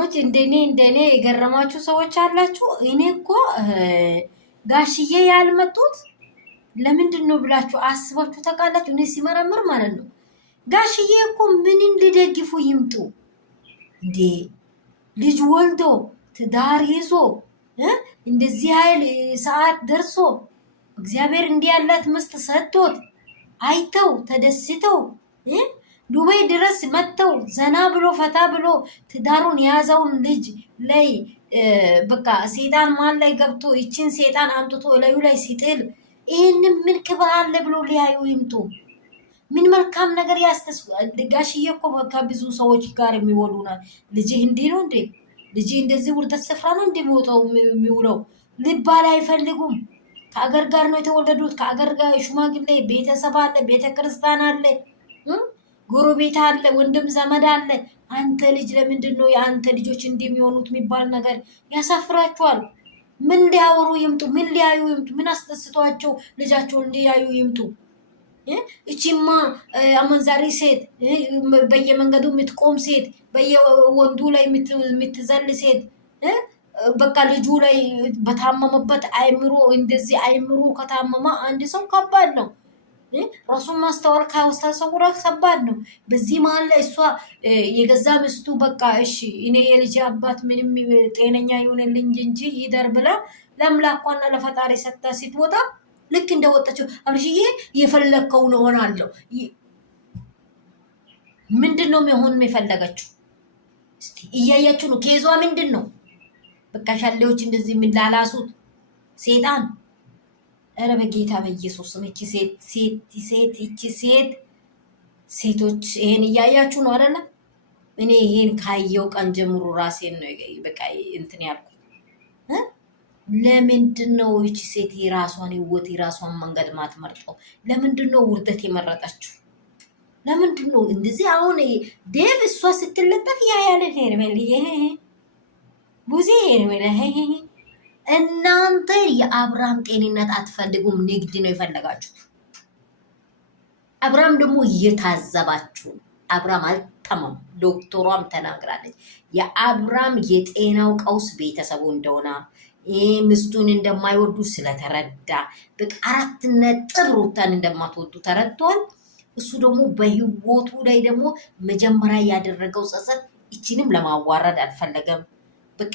ሰዎች እንደኔ የገረማችሁ ሰዎች አላችሁ። እኔ እኮ ጋሽዬ ያልመጡት ለምንድን ነው ብላችሁ አስባችሁ ታውቃላችሁ? እኔ ሲመረምር ማለት ነው ጋሽዬ እኮ ምንን ሊደግፉ ይምጡ እንዴ? ልጅ ወልዶ ትዳር ይዞ እንደዚህ ኃይል ሰዓት ደርሶ እግዚአብሔር እንዲህ ያላት ምስት ሰጥቶት አይተው ተደስተው ዱባይ ድረስ መጥተው ዘና ብሎ ፈታ ብሎ ትዳሩን የያዘውን ልጅ ላይ በቃ ሴጣን ማን ላይ ገብቶ ይችን ሴጣን አምጥቶ ላዩ ላይ ሲጥል ይህንን ምን ክብር አለ ብሎ ሊያዩ ይምጡ። ምን መልካም ነገር ጋሽዬ እኮ ከብዙ ሰዎች ጋር የሚወሉናል። ልጅህ እንዲህ ነው እንዴ? ልጅህ እንደዚህ ውርደት ስፍራ ነው እንደሚወጣው የሚውለው ሊባል አይፈልጉም። ከአገር ጋር ነው የተወለዱት። ከአገር ጋር ሽማግሌ ቤተሰብ አለ፣ ቤተክርስቲያን አለ፣ ጎረቤት አለ፣ ወንድም ዘመድ አለ። አንተ ልጅ ለምንድን ነው የአንተ ልጆች እንደሚሆኑት የሚባል ነገር ያሳፍራቸዋል። ምን ሊያወሩ ይምጡ? ምን ሊያዩ ይምጡ? ምን አስደስቷቸው ልጃቸውን እንዲያዩ ይምጡ? እቺማ አመንዛሪ ሴት፣ በየመንገዱ የምትቆም ሴት፣ በየወንዱ ላይ የምትዘል ሴት በቃ ልጁ ላይ በታመመበት አይምሮ እንደዚህ አይምሮ ከታመማ አንድ ሰው ከባድ ነው። ራሱን ማስተዋል ካስተሰውራ ከባድ ነው። በዚህ መሀል ላይ እሷ የገዛ ምስቱ በቃ እሺ እኔ የልጅ አባት ምንም ጤነኛ ይሆንልኝ እንጂ ይደር ብላ ለአምላኳና ለፈጣሪ ሰጥታ ስትወጣ ልክ እንደወጣችው አብርሽዬ የፈለከውን እሆናለሁ። ምንድን ነው መሆን የፈለገችው? እስቲ እያያችሁ ነው። ኬዟ ምንድን ነው? በቃ ሻሌዎች እንደዚህ የሚላላሱት ሴጣን። ኧረ በጌታ በኢየሱስ ስም እቺ ሴቶች ይሄን እያያችሁ ነው አይደለ? እኔ ይሄን ካየው ቀን ጀምሮ ራሴን ነው በቃ እንትን ያልኩት። ለምንድን ነው እቺ ሴት የራሷን ህይወት የራሷን መንገድ ማትመርጠው? ለምንድን ነው ውርደት የመረጠችው? ለምንድን ነው እንደዚህ? አሁን ዴቭ እሷ ስትለጠፍ ያያለ ሄርሜል ቡዜ ሄርሜል እናንተ የአብርሃም ጤንነት አትፈልጉም፣ ንግድ ነው የፈለጋችሁት። አብርሃም ደግሞ እየታዘባችሁ አብርሃም አልተማም። ዶክተሯም ተናግራለች። የአብርሃም የጤናው ቀውስ ቤተሰቡ እንደሆነ ምስቱን እንደማይወዱ ስለተረዳ በቃ 4 ነጥብ ሩታን እንደማትወዱ ተረድቷል። እሱ ደግሞ በህይወቱ ላይ ደግሞ መጀመሪያ ያደረገው ጸጸት እቺንም ለማዋረድ አልፈለገም። በቃ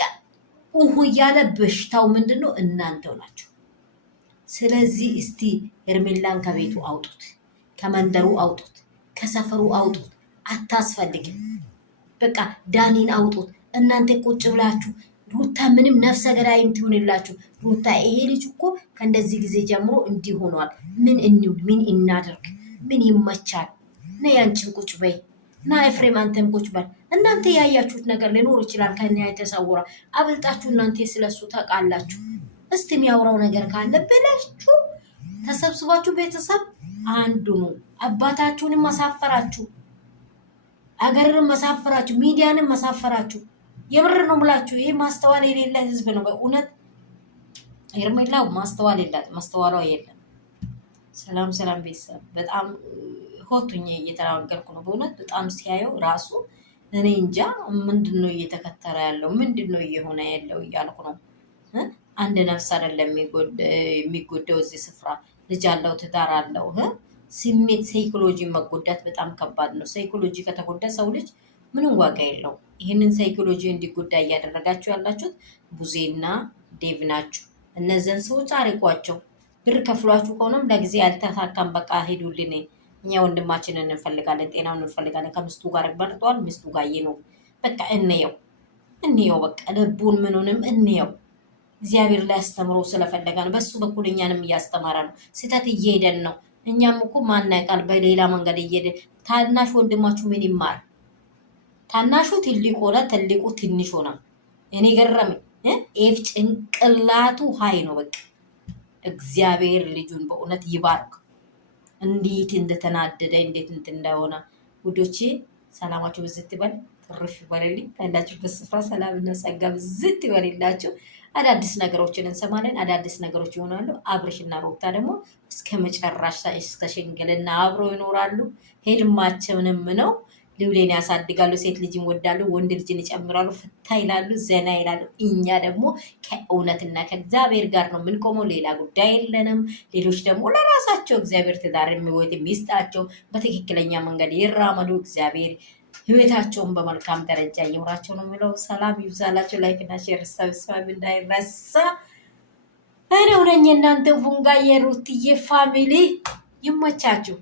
እያለ በሽታው ምንድነው? እናንተው ናችሁ። ስለዚህ እስቲ ሄርሜላን ከቤቱ አውጡት፣ ከመንደሩ አውጡት፣ ከሰፈሩ አውጡት። አታስፈልግም። በቃ ዳኒን አውጡት። እናንተ ቁጭ ብላችሁ ሩታ ምንም ነፍሰ ገዳይም ትሆንላችሁ። ሩታ ይሄ ልጅ እኮ ከእንደዚህ ጊዜ ጀምሮ እንዲህ ሆኗል። ምን እንውል? ምን እናደርግ? ምን ይመቻል? ነይ አንቺም ቁጭ በይ ና ኤፍሬም አንተም ቁጭ በል። እናንተ ያያችሁት ነገር ሊኖር ይችላል ከኛ የተሰወረ። አብልጣችሁ እናንተ ስለሱ ታውቃላችሁ። እስቲ የሚያወራው ነገር ካለ ብላችሁ ተሰብስባችሁ ቤተሰብ አንዱ ነው። አባታችሁንም ማሳፈራችሁ፣ አገርን ማሳፈራችሁ፣ ሚዲያንም ማሳፈራችሁ። የምር ነው ብላችሁ ይሄ ማስተዋል የሌለ ህዝብ ነው በእውነት። ሄርሜላው ማስተዋል የላት፣ ማስተዋሏ የለም። ሰላም ቤተሰብ በጣም ሆቱኝ እየተናገርኩ ነው በእውነት። በጣም ሲያየው ራሱ እኔ እንጃ ምንድነው እየተከተለ ያለው ምንድነው እየሆነ ያለው እያልኩ ነው። አንድ ነፍስ አይደለም የሚጎዳው እዚህ ስፍራ። ልጅ አለው፣ ትዳር አለው። ስሜት ሳይኮሎጂ መጎዳት በጣም ከባድ ነው። ሳይኮሎጂ ከተጎዳ ሰው ልጅ ምንም ዋጋ የለው። ይህንን ሳይኮሎጂ እንዲጎዳ እያደረጋችሁ ያላችሁት ቡዜና ዴቭ ናችሁ። እነዚህን ሰዎች አርቋቸው። ብር ከፍሏችሁ ከሆነም ለጊዜ ያልተሳካም በቃ ሄዱልን። እኛ ወንድማችንን እንፈልጋለን፣ ጤናውን እንፈልጋለን። ከምስቱ ጋር በርጧል፣ ምስቱ ጋር ነው። በቃ እንየው በቃ ልቡን ምኑንም እንየው። እግዚአብሔር ላይ አስተምሮ ስለፈለገ ነው። በሱ በኩል እኛንም እያስተማረ ነው። ስህተት እየሄደን ነው። እኛም እኮ ማን ያውቃል በሌላ መንገድ እየሄደ። ታናሽ ወንድማችሁ ምን ይማር? ታናሹ ትልቅ ሆነ፣ ትልቁ ትንሽ ሆነ። እኔ ገረመኝ። ኤፍ ጭንቅላቱ ሀይ ነው። በቃ እግዚአብሔር ልጁን በእውነት ይባርክ። እንዴት እንደተናደደ እንዴት እንደሆነ ውዶቼ፣ ሰላማችሁ ብዝት ይበል፣ ትርፍ ይበልልኝ። ካላችሁበት ስፍራ ሰላምና ጸጋ ብዝት ይበልላችሁ። አዳዲስ ነገሮችን እንሰማለን፣ አዳዲስ ነገሮች ይሆናሉ። አብርሽና ሩታ ደግሞ እስከ መጨረሻ እስከ ሽምግልና አብረው ይኖራሉ። ህልማቸውንም ነው ልውሌን ያሳድጋሉ፣ ሴት ልጅን ወዳሉ፣ ወንድ ልጅን ይጨምራሉ፣ ፍታ ይላሉ፣ ዘና ይላሉ። እኛ ደግሞ ከእውነትና ከእግዚአብሔር ጋር ነው የምንቆመው። ሌላ ጉዳይ የለንም። ሌሎች ደግሞ ለራሳቸው እግዚአብሔር ትዳር የሚወት የሚስጣቸው በትክክለኛ መንገድ ይራመዱ። እግዚአብሔር ህይወታቸውን በመልካም ደረጃ ይምራቸው ነው የሚለው። ሰላም ይብዛላቸው። ላይክና ሼር ሰብስክራይብ እንዳይረሳ። እኔ ነኝ እናንተ ፉንጋ የሩትዬ ፋሚሊ። ይመቻችሁ።